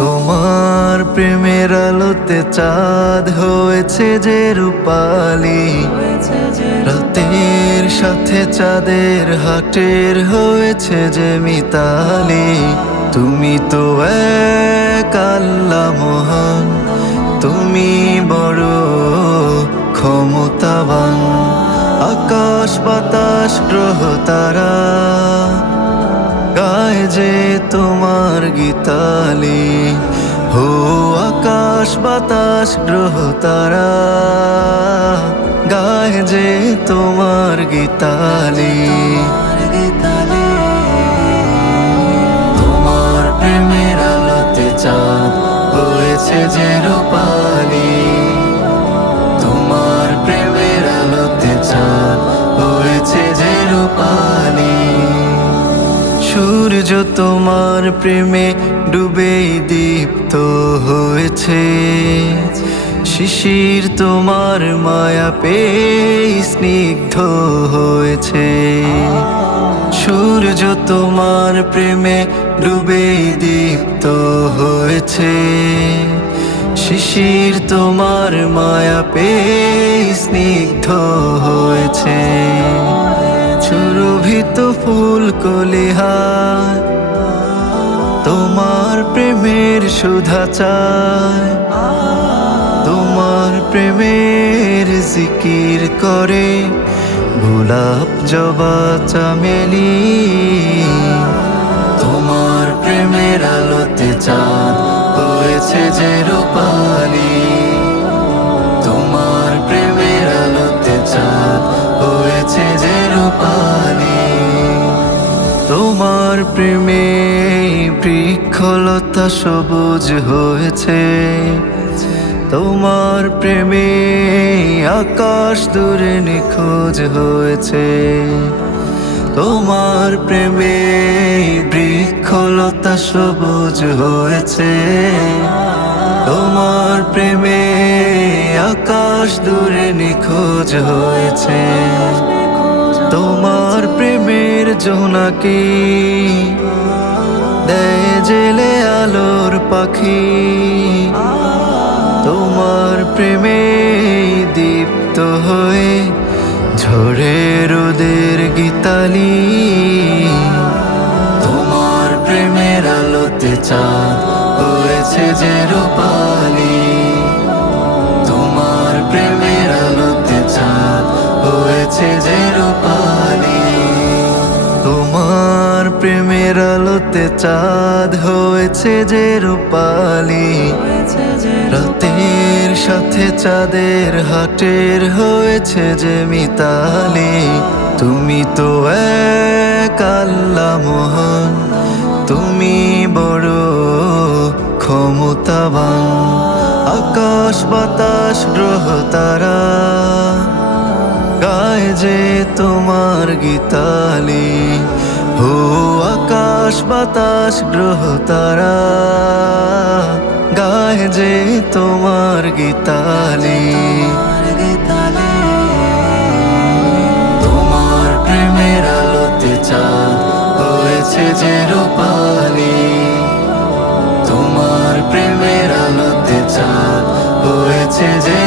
তোমার প্রেমের আলোতে চাঁদ হয়েছে যে রূপালি, রাতের সাথে চাঁদের হাটের হয়েছে যে মিতালি। তুমি তো এক আল্লাহ মহান, তুমি বড় ক্ষমতাবান। আকাশ বাতাস গ্রহ তারা গায় যে তোমার গীতালি। হো আকাশ বাতাস গ্রহ তারা গায় যে তোমার গীতালি। তোমার প্রেমের আলোতে চাঁদ হয়েছে যে রূপালি, তোমার প্রেমের আলোতে চাঁদ হয়েছে যে রূপালি। সূর্য তোমার প্রেমে ডুবে দীপ্ত হয়েছে, শিশির তোমার মায়া পেয়ে স্নিগ্ধ হয়েছে। সূর্য তোমার প্রেমে ডুবে দীপ্ত হয়েছে, শিশির তোমার মায়া পেয়ে স্নিগ্ধ হয়েছে। সুরভিত ফুল কলিহার তোমার প্রেমের সুধা চায়, তোমার প্রেমের জিকির করে গোলাপ জবা চামেলি। তোমার প্রেমের আলোতে চাঁদ হয়েছে যে রূপালি, তোমার প্রেমের আলোতে চাঁদ হয়েছে যে রূপালি। তোমার প্রেমে বৃক্ষলতা সবুজ হয়েছে, তোমার প্রেমে আকাশ দূরে নিখোঁজ হয়েছে। তোমার প্রেমে বৃক্ষলতা সবুজ হয়েছে, তোমার প্রেমে আকাশ দূরে নিখোঁজ হয়েছে। তোমার প্রেমের জোনাকি দেয় জেলে আলোর পাখি, তোমার প্রেমে দীপ্ত হয়ে ঝরে রোদের গীতালি। তোমার প্রেমের আলোতে চাঁদ হয়েছে যে রূপালি, তোমার প্রেমের আলোতে চাঁদ হয়েছে যে রূপালি। তোমার প্রেমের আলোতে চাঁদ হয়েছে যে রূপালি, রাতের সাথে চাঁদের হাটের হয়েছে যে মিতালি। তুমি তো এক আল্লাহ মহান, তুমি বড় ক্ষমতাবান। আকাশ বাতাস গ্রহ তারা গায় যে তোমার গীতালি। হো আকাশ বাতাস গ্রহ তারা গায় যে তোমার গীতালি। তোমার প্রেমের আলোতে চাঁদ হয়েছে যে রূপালি, তোমার প্রেমের আলোতে চাঁদ হয়েছে যে